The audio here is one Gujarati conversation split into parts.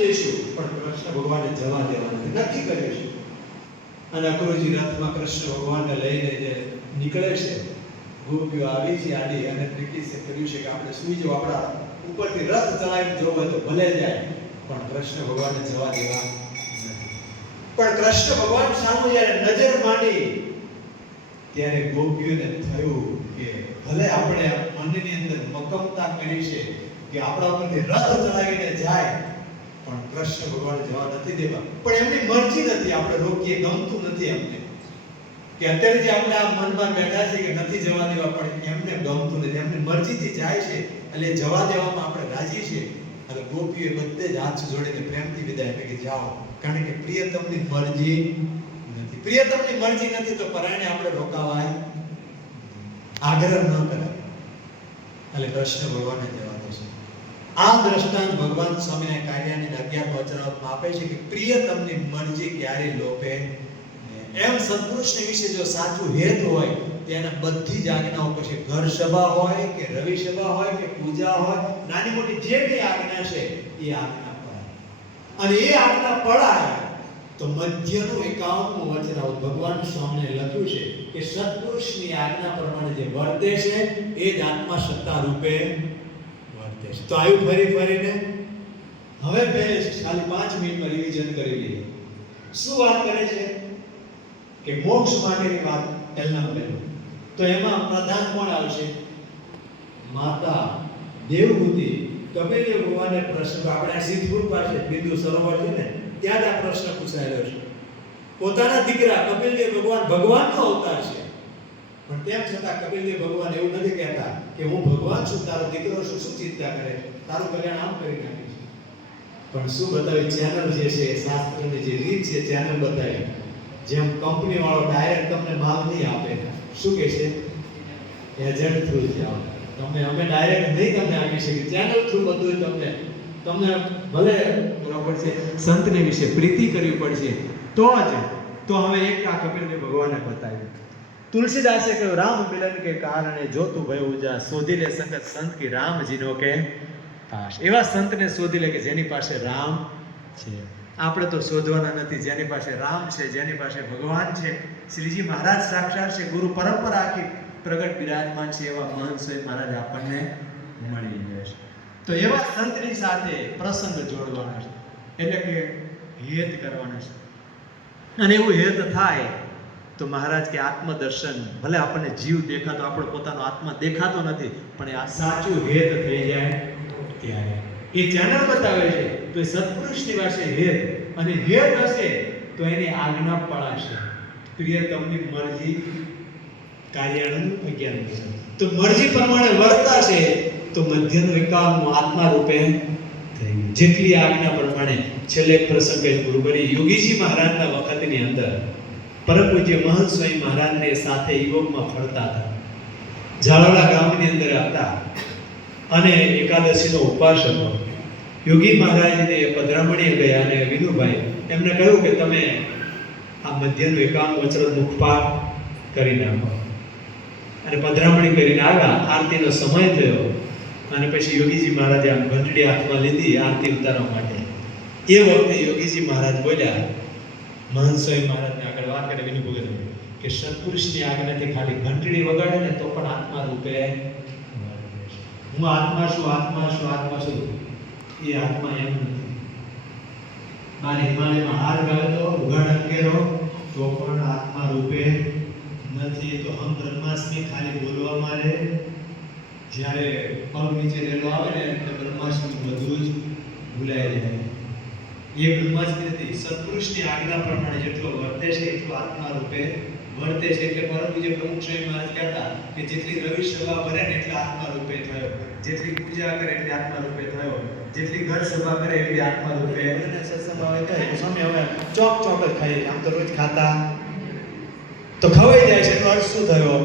જઈશું, પણ કૃષ્ણ ભગવાને જવા દેવા નક્કી કર્યું છે. અને અક્રૂરજી રથમાં કૃષ્ણ ભગવાનને લઈને જે નીકળે છે, ગોપીઓ આવી છે આડી અને બ્રિટિશે કર્યું છે કે આપણે સુઈ જવું, આપણા ઉપરથી રથ ચલાવીને જવું હોય તો ભલે જાય, પણ કૃષ્ણ ભગવાનને જવા દેવા નથી. પણ કૃષ્ણ ભગવાન સામે જ્યારે નજર માંડી ત્યારે ગોપીઓને થયું કે ભલે આપણે મનની અંદર મક્કમતા કરી છે કે આપણા ઉપરથી રથ ચલાવીને જાય, પણ કૃષ્ણ ભગવાન જવા નથી દેવા. પણ એમની મરજી નથી, આપણે રોકીએ, ગમતું નથી એમને કે અત્યારે જે આપણે આ મનમાં બેઠા છે કે નથી જવા દેવા, પણ એમને ગમતું નથી, એમની મરજીથી જાય છે એટલે જવા દેવામાં આપણે રાજી છે. અને ગોપીએ બધે જ હાથ જોડીને પ્રેમથી વિદાય આપી કે જાઓ, કારણ કે પ્રિયતમની મરજી નથી. પ્રિયતમની મરજી નથી તો પરાણે આપણે રોકાવાય, આગ્રહ ન કરાય. એટલે કૃષ્ણ ભગવાનને જવા દે છે. આ દ્રષ્ટાંત ભગવાન સ્વામિનારાયણ કાર્યાની 11 વચનામૃતમાં આપે છે કે પ્રિયતમની મરજી ક્યારેય લોપે નહીં. એમ સત્પુરુષને વિશે જો સાચું હેત હોય તેના બધી જ આજ્ઞાઓ પછી ઘર સભા હોય કે રવિ સભા હોય કે પૂજા હોય, નાની મોટી જે બી આજ્ઞા છે એ આજ્ઞા પડાય. અને એ આજ્ઞા પડાય તો મધ્યનું 51મું વચનામૃત ભગવાન સ્વામીએ લખ્યું છે કે સત્પુરુષની આજ્ઞા પ્રમાણે જે વર્તે છે એ જ આત્મા સત્તા રૂપે વર્તે છે. તો આયુ ફરીને હવે પહેલે ખાલી 5 મિનિટમાં રિવિઝન કરી લઈએ. શું વાત કરે છે કે મોક્ષ માટેની વાત પહેલું. તો એમાં પ્રધાન કોણ આવશે? માતા દેવહૂતિ. કપિલદેવ ભગવાનને પ્રશ્ન, આપણે સિદ્ધપુર પાસે બિંદુ સરોવર છે ને, ત્યાં જ આ પ્રશ્ન પૂછાયેલો છે. પોતાના દીકરા કપિલદેવ ભગવાન ભગવાનનો અવતાર છે, પણ તેમ છતાં કપિલદેવ ભગવાન એવું નથી કહેતા કે હું ભગવાન છું, તારો દીકરો છું, શું ચિંતા કરે, તારું કલ્યાણ આમ કરી નાખીશ. પણ શું બતાવી? ચેનલ જે છે, શાસ્ત્રની જે રીત છે, ચેનલ બતાવી. જેમ કંપની વાળો ડાયરેક્ટ તમને માલ નહીં આપે, શું કહે છે? એજન્ટ થ્રુ જાઓ. અમે ડાયરેક્ટ નહીં તમને આપી શકીએ, ચેનલ થ્રુ બધું તમને ભલે બરાબર છે, સંતને વિશે પ્રીતિ કરવી પડશે તો જ. તો હવે એક આ કપિલદેવ ભગવાને બતાવ્યું. તુલસીદાસે કહ્યું, રામ મિલન કે કારણે જો તું ભય ઉજા, શોધી લે સંગત સંત કી રામજીનો કે પાસ. એવા સંતને શોધી લે કે જેની પાસે રામ છે. આપણે તો શોધવાના નથી, જેની પાસે રામ છે, જેની પાસે ભગવાન છે. શ્રીજી મહારાજ સાક્ષાત છે, ગુરુ પરંપરા આખી પ્રગટ બિરાજમાન છે, એવા મહંત સ્વયં મહારાજ આપણને મળી જશે. તો એવા સંતની સાથે પ્રસંગ જોડવાના છે, એટલે કે હેત કરવાના છે. અને એવું હેત થાય તો મહારાજ કે આત્મદર્શન, ભલે આપણને જીવ દેખાતો, આપણો પોતાનો આત્મા દેખાતો નથી, પણ આ સાચું હેત થઈ જાય ત્યારે એ ચેનલ બતાવે છે. તો એ સત્પુરુષની પાસે હેત, અને હેત હશે તો એની આજ્ઞા પડાશે. પ્રિયતમની મરજી કાર્યાનું 11. તો મરજી પ્રમાણે વર્તાશે તો મધ્યનું 51મું આત્મા રૂપે થઈ ગયું. જેટલી આજ્ઞા પ્રમાણે. છેલ્લે એક પ્રસંગ ગુરુબરી યોગીજી મહારાજના વખતની અંદર પરમ પૂજ્ય મહંત સ્વામી મહારાજને સાથે યુવકમાં ફરતા હતા. ઝાલાવાડા ગામની અંદર હતા અને એકાદશીનો ઉપવાસ હતો. યોગી મહારાજને પધરામણી ગયા અને વિનુભાઈ એમને કહ્યું કે તમે આ મધ્યનું 51 વચન મુખપાઠ કરી નાખો. અને પધરામણી કરીને આવ્યા. આરતીનો સમય થયો અને પછી યોગીજી મહારાજે આમ ઘંટડી હાથમાં લીધી આરતી ઉતારવા માટે. એ વખતે યોગીજી મહારાજ બોલ્યા, મહંત સ્વામી મહારાજને આગળ વાત કરે વિનુ ભગત કે સત્પુરુષની આજ્ઞાથી ખાલી ઘંટડી વગાડે ને તો પણ આત્મા રૂપે હું આત્મા છું, આત્મા છું, આત્મા છું. એ આત્મા એમ નથી. મારે હિમાલયમાં હાર ગાવે તો ઉઘાડ અંગેરો તો પણ આત્મા રૂપે નથી. તો હમ બ્રહ્માસ્મિ ખાલી બોલવા મારે, જ્યારે પગ નીચે રેલો આવે ને એટલે બ્રહ્માસ્મિ બધું જ ભૂલાઈ જાય. એ બ્રહ્માસ્મિ નથી. સત્પુરુષની આજ્ઞા પ્રમાણે જેટલો વર્તે છે એટલો આત્મા રૂપે વર્તે છે. એટલે પરમ પૂજ્ય પ્રમુખ સ્વામી મહારાજ કહેતા કે જેટલી રવિ સભા ભરે ને એટલે આત્મા રૂપે થયો, જેટલી પૂજા કરે એટલે આત્મા રૂપે થયો, જેટલી ઘર સભા કરે એટલી આત્મા રૂપે. અને સત્સંગમાં આવે તો સ્વામી હવે ચોક જ ખાઈએ, આમ તો રોજ ખાતા તો ખવાઈ જાય છે. એનો અર્થ શું થયો?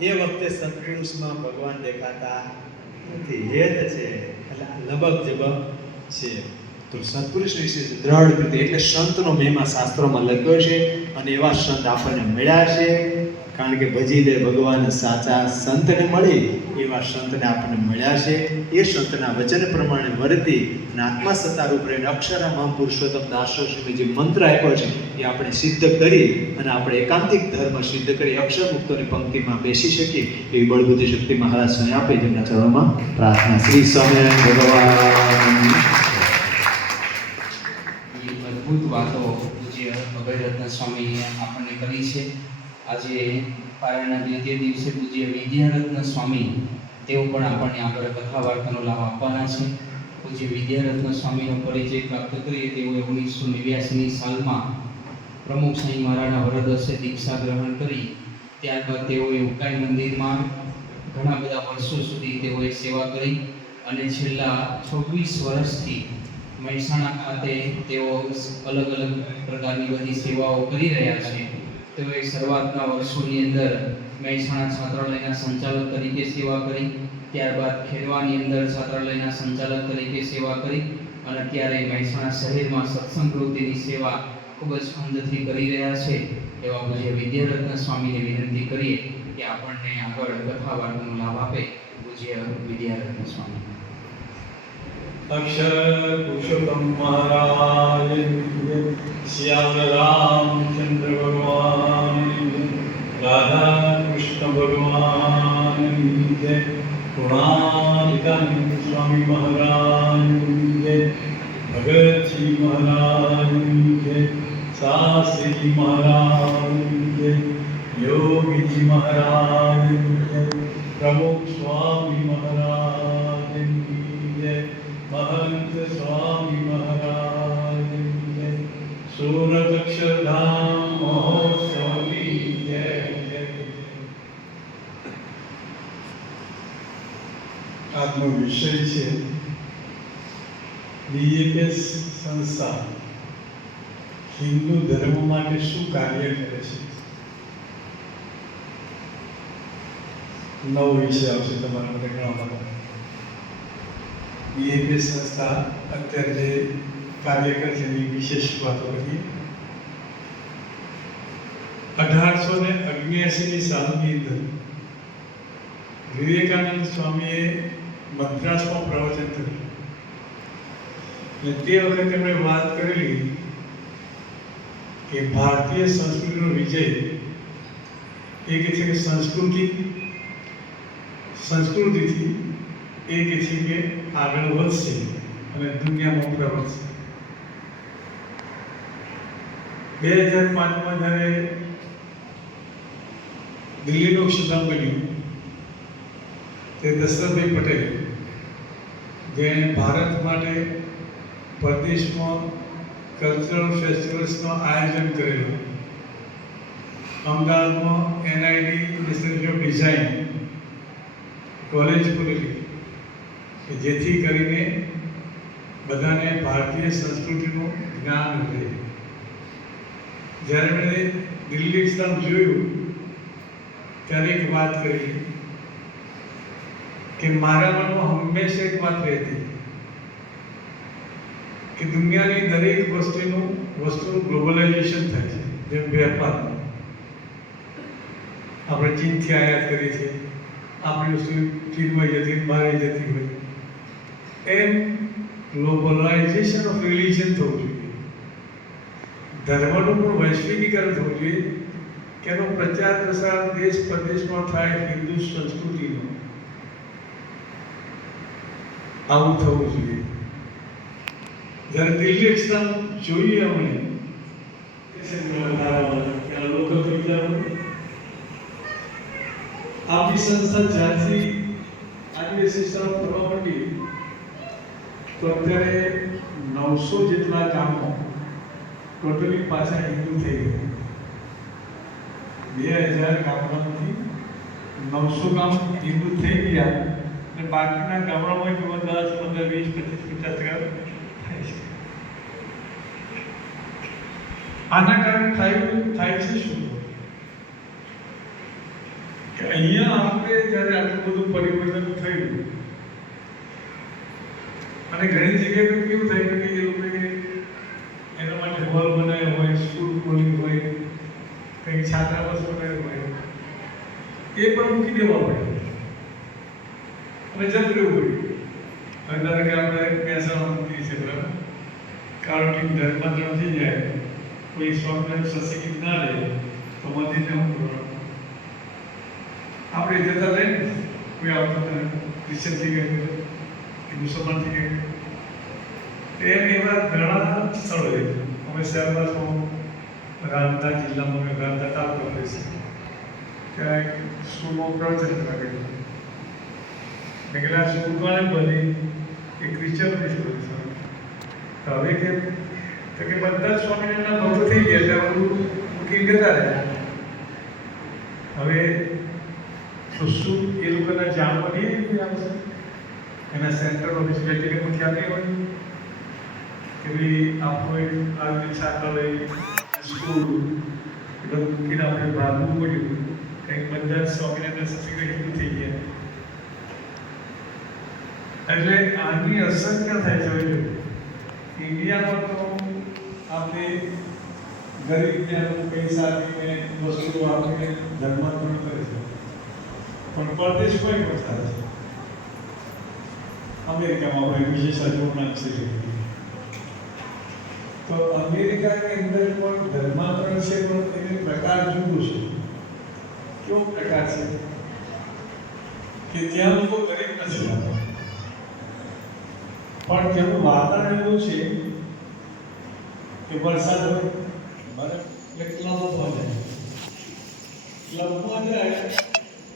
એ વખતે સત્પુરુષમાં ભગવાન દેખાતા નથી. હેત છે એટલે લબક જબક છે. તો સત્પુરુષ વિશે દ્રઢ રીતે એટલે સંતનો મહિમા શાસ્ત્રોમાં લખ્યો છે અને એવા સંત આપણને મળ્યા છે. કારણ કે ભજી લે ભગવાન સાચા સંતને મળી એવા સંતને આપણને મળ્યા છે. એ સંતના વચન પ્રમાણે વર્તી અને આત્મા સત્તારૂપ રહીને અક્ષરમા પુરુષોત્તમ દાસોશ્રીને જે મંત્ર આપ્યો છે એ આપણે સિદ્ધ કરી અને આપણે એકાંતિક ધર્મ સિદ્ધ કરી અક્ષર મુક્તોની પંક્તિમાં બેસી શકીએ એવી બળબુદ્ધિ શક્તિ મહારાજ સ્વામી આપે. જેમના ચરણોમાં પ્રાર્થના. શ્રી સ્વામિનારાયણ ભગવાન. અદ્ભુત વાતો પૂજ્ય અભયરત્ન સ્વામીએ આપણને કરી છે. આજે પારાયણના દ્વિતીય દિવસે પૂજ્ય વિદ્યારત્ન સ્વામી તેઓ પણ આપણને આગળ કથા વાર્તાનો લાભ આપવાના છે. પૂજ્ય વિદ્યારત્ન સ્વામીનો પરિચય પ્રાપ્ત કરીએ. તેઓએ 1989ની સાલમાં પ્રમુખ સાંઈ મહારાજના વરદ હસ્તે દીક્ષા ગ્રહણ કરી. ત્યારબાદ તેઓએ ઉકાઈ મંદિરમાં ઘણા બધા વર્ષો સુધી તેઓએ સેવા કરી અને છેલ્લા 26 વર્ષથી મહેસાણા ખાતે તેઓ અલગ અલગ પ્રકારની બધી સેવાઓ કરી રહ્યા છે. તેઓએ શરૂઆતના વર્ષોની અંદર મહેસાણા છાત્રાલયના સંચાલક તરીકે સેવા કરી, ત્યારબાદ ખેરવાની અંદર છાત્રાલયના સંચાલક તરીકે સેવા કરી અને અત્યારે મહેસાણા શહેરમાં સત્સંગ વૃત્તિની સેવા ખૂબ જ અંદરથી કરી રહ્યા છે. એવા પૂજ્ય વિદ્યારત્ન સ્વામીને વિનંતી કરીએ કે આપણને આગળ કથા વાર્તાનો લાભ આપે. પૂજ્ય વિદ્યારત્ન સ્વામી. अक्षर पुरुषोत्तम महाराज श्याम रामचंद्र भगवान राधा कृष्ण भगवान जय गुणानितानंद स्वामी महाराज जय भगत जी महाराज जय शास्त्री जी महाराज जय योगी जी महाराज जय प्रमुख स्वामी महाराज जय महंत स्वामी महाराज जय सूरत अक्षरधाम महोत्सव जय जय. આજનો વિષય છે બીએપીએસ સંસ્થા હિન્દુ ધર્મ માટે શું કાર્ય કરે છે. નવો વિષય આવશે તમારા માટે ઘણા બધા. બીએપીએસ સંસ્થા અત્યારે જે કાર્ય કરે છે એની વિશેષ વાતો કરીએ. 1889ની સાલની અંદર વિવેકાનંદ સ્વામીએ મદ્રાસમાં પ્રવચન કર્યું અને તે વખતે તેમણે વાત કરેલી કે ભારતીય સંસ્કૃતિનો વિજય એ કે છે કે સંસ્કૃતિથી એ કે છે કે આગળ વધશે અને દુનિયામાં પ્રવર્તશે. 2005માં જ્યારે દિલ્હીનું ક્ષેત્ર બન્યું તે દશરથભાઈ પટેલ જેણે ભારત માટે પરદેશમાં કલ્ચરલ ફેસ્ટિવલ્સનું આયોજન કરેલું. અમદાવાદમાં NID national of design college ખોલેલી કે જેથી કરીને બધાને ભારતીય સંસ્કૃતિનું જ્ઞાન રહે. જ્યારે મેં દિલ્હી એક્ઝામ જોયું ત્યારે એક વાત કરી કે મારા મનમાં હંમેશા એક વાત રહેતી કે દુનિયાની દરેક વસ્તુનું ગ્લોબલાઇઝેશન થાય છે. જેમ વેપાર આપણે ચીનથી આયાત કરીએ છીએ, આપણી વસ્તુ ચીનમાં જતી બહાર જતી હોય, એમ ગ્લોબલાઇઝેશન ઓફ રિલિજન થવું જોઈએ. ધર્મનું પણ વૈશ્વિકીકરણ થવું જોઈએ કે એનો પ્રચાર પ્રસાર દેશ પ્રદેશમાં થાય. હિન્દુ સંસ્કૃતિનો આવું થવું જોઈએ. જ્યારે દિલ્હી એક્ઝામ જોઈએ અમે લોકો આપણી સંસ્થા જ્યારથી આદિવાસી તરફ ફરવા માંડી તો અત્યારે 900 જેટલા ગામો ટોટલી પાછા હિન્દુ થઈ ગયા. 2000 ગામડામાંથી 900 ગામ હિન્દુ થઈ ગયા અને બાકીના ગામડામાં 10, 15, 20, 25, 50 થાય છે. આના કારણે થાય છે શું કે અહીંયા આપણે જ્યારે આટલું બધું પરિવર્તન થયું અને ઘણી જગ્યાએ કેવું થાય કે એ લોકોએ એના માટે હોલ બનાવ્યો હોય, સ્કૂલ ખોલી હોય, કંઈક છાત્રાવાસ બનાવ્યો હોય, એ પણ મૂકી દેવા પડે અને જતું રહેવું પડે. હવે ધારો કે આપણે મહેસાણા મૂકીએ છીએ બરાબર, કારણ કે ધર્માંતરણ થઈ જાય, કોઈ સ્વામિનારાયણ સત્સંગી ના લે તો મંદિરને શું કરવાનું? આપણે જતા રહીએ ને, કોઈ આવતું ક્રિશ્ચન થઈ ગયું કે મુસલમાન થઈ ગયું, એમ એવા ઘણા સ્થળો છે. અમે શહેરમાં તો રાંધા જિલ્લામાં અમે રાંધા તાલુકો કરીએ છીએ, ત્યાં એક સ્કૂલમાં પ્રવચન કરવા ગયું. મેં કહેલા સ્કૂલ કોને બની એ ક્રિશ્ચન સ્કૂલ છે. તો હવે કે તો કે બધા સ્વામિનારાયણના ભક્તો થઈ ગયા એટલે બધું મૂકી જતા રહ્યા. હવે તો શું એ લોકોના જાણ બની આવશે? એના સેન્ટ્રલ ઓફિસ બેઠીને ખ્યાલ નહીં હોય કે ભાઈ આપણો એક આ છાત્રાલય સ્કૂલ બધું મૂકીને આપણે ભાગવું પડ્યું, કંઈક બધા સ્વામિનારાયણ સત્સંગ હિન્દુ થઈ ગયા. એટલે આની અસર ક્યાં થાય છે? હવે ઇન્ડિયામાં તો આપણે ગરીબ જ્ઞાનો પૈસા આપીને વસ્તુઓ આપીને ધર્માંતરણ કરે છે, પણ પરદેશમાં પણ થાય છે. અમેરિકામાં આપણે વિશેષ અજોડના છે. તો અમેરિકાની અંદર પણ ધર્માંતરણ છે, પણ એને પ્રકાર જુદો છે. કેવો પ્રકાર છે કે ત્યાં લોકો ગરીબ નથી રહેતા, પણ તેનું વાતાવરણ એવું છે કે વરસાદ હોય બરાબર એટલે ક્લબમાં જાય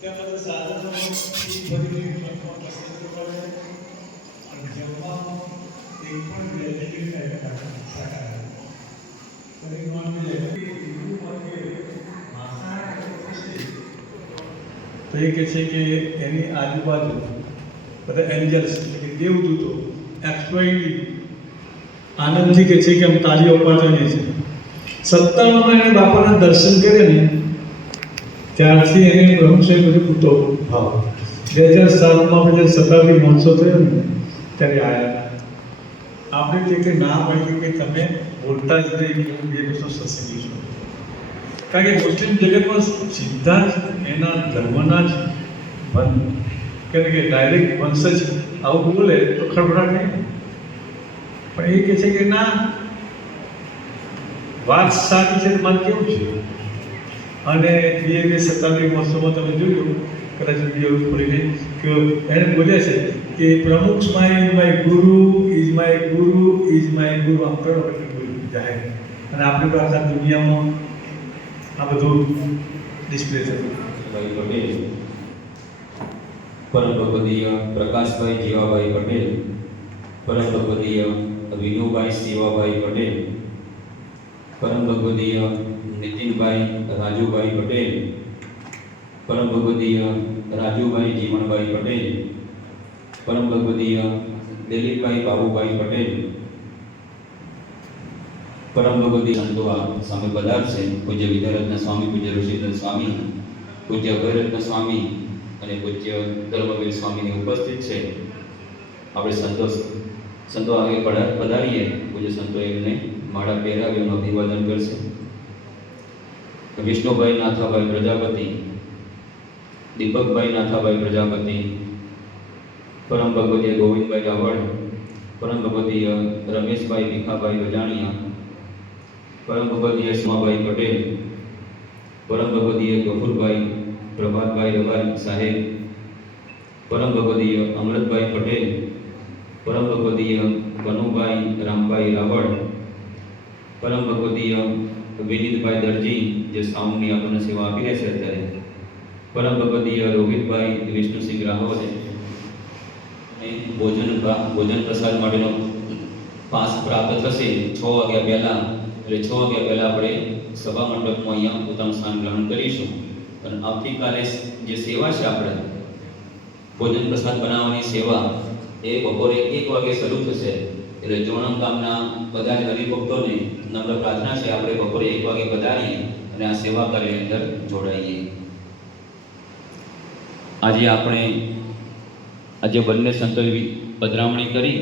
ત્યાં બધા સાધનો બધી ક્લબમાં પસંદ કરે અને જમવામાં એક પણ વેજીટેરિયન આઈટમ શાકાહારી તો એ કહે છે કે એની આજુબાજુ બધા એન્જલ્સ એટલે કે દેવદૂતો એક્સપ્લોઇટલી આનંદથી કહે છે કે અમે તાળીઓ પાડવાની છે. 97માં એને બાપાના દર્શન કર્યા ને ત્યારથી એને બ્રહ્મસે બધું પૂતો ભાવ. 2007માં આપણે શતાબ્દી મહોત્સવ થયો ને ત્યારે આવ્યા. આપણે કે ના પાડ્યું કે તમે બોલતા જ નહીં, એ વસ્તુ સત્સંગી છો. કારણ કે મુસ્લિમ જગતમાં સીધા જ એના ધર્મના જ કે ડાયરેક્ટ વંશજ આવું બોલે તો ખળભળાટ નહીં. પણ એ કહે છે કે ના, વાત સાચી છે. માન કેવું છે અને 2027 મહોત્સવમાં તમે જોયું, કદાચ વિડીયો પડી ગઈ કે એને બોલ્યા છે કે પ્રમુખ માય ગુરુ ઇઝ માય ગુરુ ઇઝ માય ગુરુ. આમ કરો ગુરુ જાહેર. અને આપણી તો આખા દુનિયામાં આ બધું ડિસ્પ્લે થયું. ભાઈ પટેલ, પરમ ભગવદીય પ્રકાશભાઈ જીવાભાઈ પટેલ, પરમ ભગવદીય વિનુભાઈ શિવાભાઈ પટેલ, પરમ ભગવદીય નીતિનભાઈ રાજુભાઈ પટેલ, પરમ ભગવદીય રાજુભાઈ જીવણભાઈ પટેલ, પરમ ભગવદીય દિલીપભાઈ બાબુભાઈ પટેલ, પરમ ભગવદીય સંતોઆ સ્વામી પધારશે. પૂજ્ય વિદ્યારત્ન સ્વામી, પૂજ્ય ઋષિધર સ્વામી, પૂજ્ય અભયરત્ન સ્વામી અને પૂજ્ય ધર્મવીર સ્વામીની ઉપસ્થિત છે. આપણે સંતો આગે પધારીએ. પૂજ્ય સંતો એમને માળા પહેરાવી એનું અભિવાદન કરશે. વિષ્ણુભાઈ નાથાભાઈ પ્રજાપતિ, દીપકભાઈ નાથાભાઈ પ્રજાપતિ, પરમ ભગવદીય ગોવિંદભાઈ રાવળ, પરમ ભગવદીય રમેશભાઈ ભીખાભાઈ વજાણિયા, પરમ ભગવદીય સમાભાઈ પટેલ, પરમ ભગવદીય ગફુરભાઈ પ્રભાતભાઈ રબારી સાહેબ, પરમ ભગવદીય અમૃતભાઈ પટેલ, પરમ ભગવદીય કનુભાઈ રામભાઈ રાવળ, પરમ ભગવદીય વિનીતભાઈ દરજી જે સાઉન્ડની આપણને સેવા આપી રહ્યા છે અત્યારે, પરમ ભગવદીય રોહિતભાઈ વિષ્ણુસિંહ રાહોલે ભોજન પ્રસાદ માટેનો પાસ પ્રાપ્ત થશે 6 વાગ્યા પહેલા. એટલે 6 વાગ્યા પહેલા આપણે સભા મંડપમાં અહીંયા પોતાનું સ્થાન ગ્રહણ કરીશું. અને આવતીકાલે જે સેવા છે આપણે ભોજન પ્રસાદ બનાવવાની સેવા એ બપોરે 1 વાગે શરૂ થશે. એટલે જોણમ ગામના બધા જ હરિભક્તોને નમ્ર પ્રાર્થના છે આપણે બપોરે 1 વાગે પધારીએ અને આ સેવા કાર્યની અંદર જોડાઈએ. આજે બંને સંતોએ પધરામણી કરી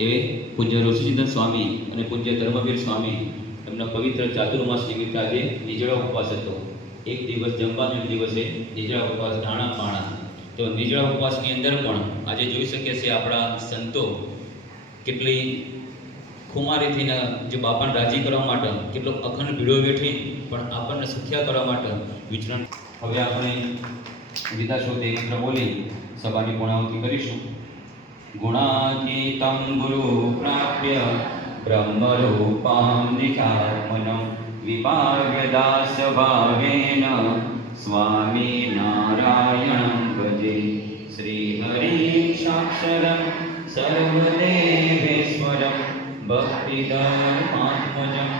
એ પૂજ્ય ઋષિધર સ્વામી અને પૂજ્ય ધર્મવીર સ્વામી એમના પવિત્ર ચાતુર્માસ નિમિત્તે આજે નિજળો ઉપવાસ હતો. એક દિવસ જમવાનું, એક દિવસે નિર્જળા ઉપવાસ, દાણા પાણા. તો નિર્જળા ઉપવાસની અંદર પણ આજે જોઈ શકીએ છીએ આપણા સંતો કેટલી ખુમારીથી જે બાપાને રાજી કરવા માટે કેટલો અખંડ ભીડો વેઠી પણ આપણને સુખ્યા કરવા માટે વિચરણ. હવે આપણે ગીતા શોધે મંત્ર બોલી સભાની પૂર્ણાહુતિ કરીશું. ગુણાતીતમ ગુરુ પ્રાપ્ય બ્રહ્મરૂપામ નિખાત્મનમ વિભાવ્યદાસ ભાવેન સ્વામી નારાયણં ભજે. શ્રી હરિ સાક્ષરં સર્વદેવેશ્વરં ભક્તિધર્માત્મજં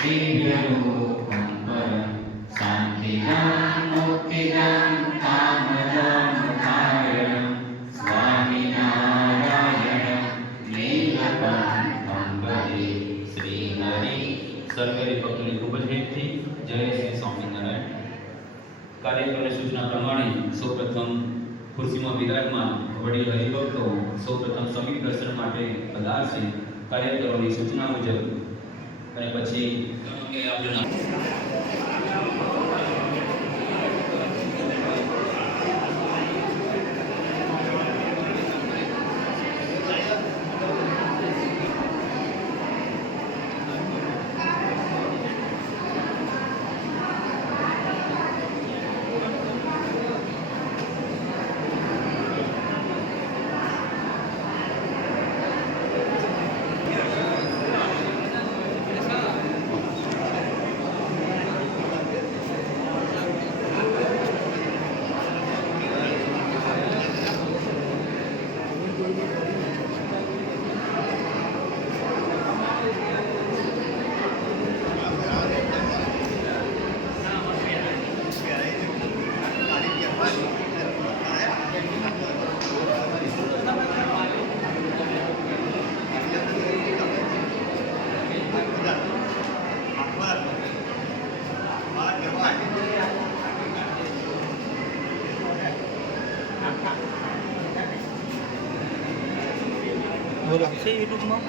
દિવ્યરૂપં પરં શાંતિદં મુક્તિદં કામદં કારણં સ્વામિનારાયણં નીલકંઠં ભજે. શ્રી હરિ સર્વેરી ભક્તોની ખૂબ જ હેતથી જય શ્રી સ્વામિનારાયણ. કાર્યક્રમની સૂચના પ્રમાણે સૌપ્રથમ ખુરશીમાં બિરાજમાન વડીલ હરિભક્તો સૌપ્રથમ સમીપ દર્શન માટે પધારશે કાર્યકરોની સૂચના મુજબ, અને પછી આપણે બોલો છે યુટ્યુબમાં